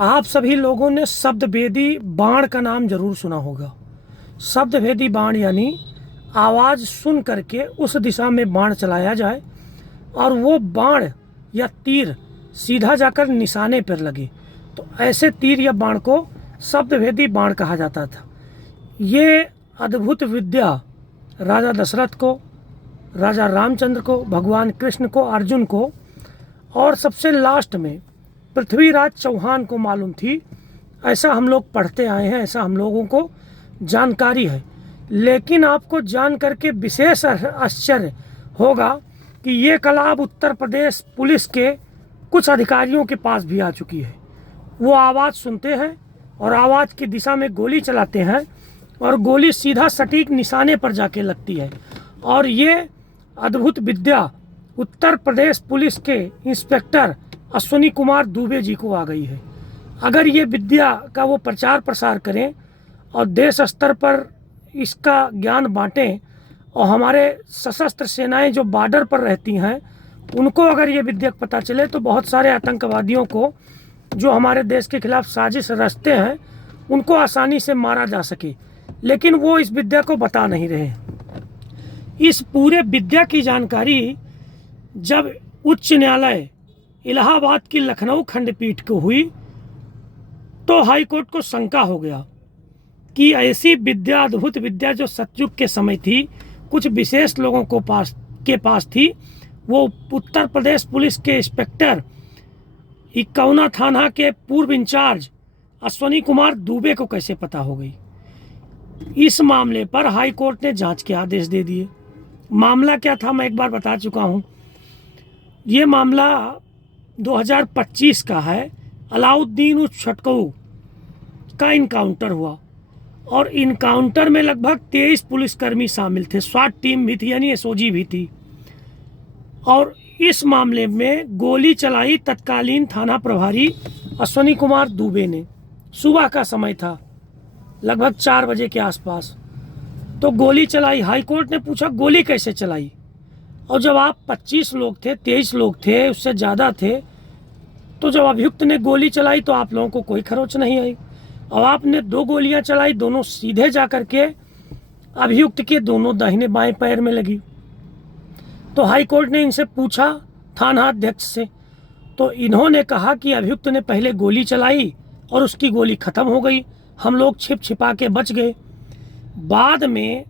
आप सभी लोगों ने शब्दभेदी बाण का नाम जरूर सुना होगा। शब्दभेदी बाण यानी आवाज़ सुन करके उस दिशा में बाण चलाया जाए और वो बाण या तीर सीधा जाकर निशाने पर लगे, तो ऐसे तीर या बाण को शब्दभेदी बाण कहा जाता था। ये अद्भुत विद्या राजा दशरथ को, राजा रामचंद्र को, भगवान कृष्ण को, अर्जुन को और सबसे लास्ट में पृथ्वीराज चौहान को मालूम थी। ऐसा हम लोग पढ़ते आए हैं, ऐसा हम लोगों को जानकारी है। लेकिन आपको जान करके विशेष आश्चर्य होगा कि ये कला अब उत्तर प्रदेश पुलिस के कुछ अधिकारियों के पास भी आ चुकी है। वो आवाज़ सुनते हैं और आवाज़ की दिशा में गोली चलाते हैं और गोली सीधा सटीक निशाने पर जाके लगती है। और ये अद्भुत विद्या उत्तर प्रदेश पुलिस के इंस्पेक्टर अश्विनी कुमार दुबे जी को आ गई है। अगर ये विद्या का वो प्रचार प्रसार करें और देश स्तर पर इसका ज्ञान बांटें और हमारे सशस्त्र सेनाएं जो बॉर्डर पर रहती हैं उनको अगर ये विद्या पता चले तो बहुत सारे आतंकवादियों को जो हमारे देश के खिलाफ साजिश रचते हैं उनको आसानी से मारा जा सके। लेकिन वो इस विद्या को बता नहीं रहे। इस पूरे विद्या की जानकारी जब उच्च न्यायालय इलाहाबाद की लखनऊ खंडपीठ को हुई तो हाई कोर्ट को शंका हो गया कि ऐसी विद्या, अद्भुत विद्या जो सतयुग के समय थी, कुछ विशेष लोगों को पास थी, वो उत्तर प्रदेश पुलिस के इंस्पेक्टर इक्कौना थाना के पूर्व इंचार्ज अश्विनी कुमार दुबे को कैसे पता हो गई। इस मामले पर हाई कोर्ट ने जांच के आदेश दे दिए। मामला क्या था मैं एक बार बता चुका हूँ। ये मामला 2025 का है। अलाउद्दीन उर्फ छटकू का इनकाउंटर हुआ और इनकाउंटर में लगभग 23 पुलिसकर्मी शामिल थे। स्वाट टीम भी थी, यानी एसओजी भी थी। और इस मामले में गोली चलाई तत्कालीन थाना प्रभारी अश्विनी कुमार दुबे ने। सुबह का समय था, लगभग 4 बजे के आसपास। तो गोली चलाई। हाई कोर्ट ने पूछा गोली कैसे चलाई। और जब आप 25 लोग थे, 23 लोग थे, उससे ज़्यादा थे, तो जब अभियुक्त ने गोली चलाई तो आप लोगों को कोई खरोच नहीं आई। और आपने 2 गोलियां चलाई, दोनों सीधे जा कर के अभियुक्त के दोनों दाहिने बाएं पैर में लगी। तो हाई कोर्ट ने इनसे पूछा, थाना अध्यक्ष से, तो इन्होंने कहा कि अभियुक्त ने पहले गोली चलाई और उसकी गोली ख़त्म हो गई, हम लोग छिप छिपा के बच गए। बाद में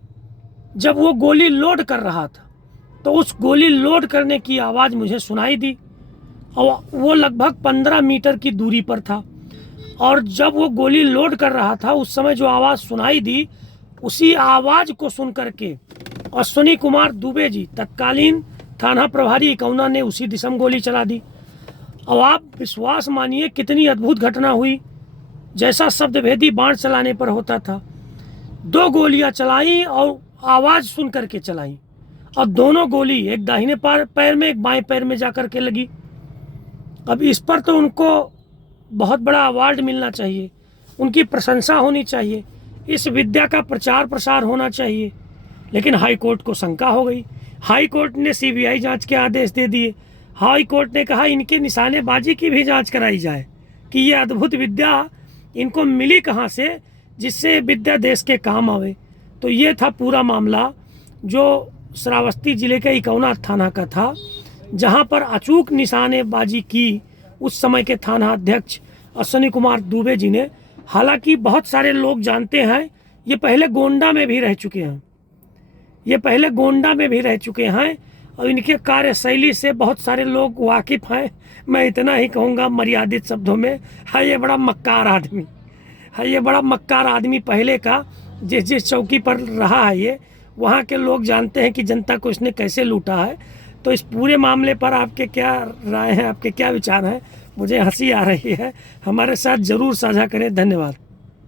जब वो गोली लोड कर रहा था तो उस गोली लोड करने की आवाज़ मुझे सुनाई दी और वो लगभग 15 मीटर की दूरी पर था। और जब वो गोली लोड कर रहा था उस समय जो आवाज़ सुनाई दी, उसी आवाज़ को सुन करके अश्विनी कुमार दुबे जी, तत्कालीन थाना प्रभारी इक्कौना ने उसी दिशा में गोली चला दी। अब आप विश्वास मानिए कितनी अद्भुत घटना हुई, जैसा शब्दभेदी बाण चलाने पर होता था। 2 गोलियां चलाई और आवाज़ सुन करके चलाई और दोनों गोली एक दाहिने पैर में एक बाएं पैर में जाकर के लगी। अब इस पर तो उनको बहुत बड़ा अवार्ड मिलना चाहिए, उनकी प्रशंसा होनी चाहिए, इस विद्या का प्रचार प्रसार होना चाहिए। लेकिन हाई कोर्ट को शंका हो गई। हाई कोर्ट ने सीबीआई जांच के आदेश दे दिए। हाई कोर्ट ने कहा इनके निशानेबाजी की भी जांच कराई जाए कि ये अद्भुत विद्या इनको मिली कहाँ से, जिससे विद्या देश के काम आवे। तो ये था पूरा मामला जो श्रावस्ती जिले के इक्कौना थाना का था, जहाँ पर अचूक निशानेबाजी की उस समय के थाना अध्यक्ष अश्विनी कुमार दुबे जी ने। हालांकि बहुत सारे लोग जानते हैं ये पहले गोंडा में भी रह चुके हैं, और इनके कार्यशैली से बहुत सारे लोग वाकिफ़ हैं। मैं इतना ही कहूँगा मर्यादित शब्दों में, है ये बड़ा मक्कार आदमी पहले का। जिस चौकी पर रहा है ये, वहाँ के लोग जानते हैं कि जनता को इसने कैसे लूटा है। तो इस पूरे मामले पर आपके क्या राय हैं, आपके क्या विचार हैं? मुझे हंसी आ रही है। हमारे साथ ज़रूर साझा करें। धन्यवाद।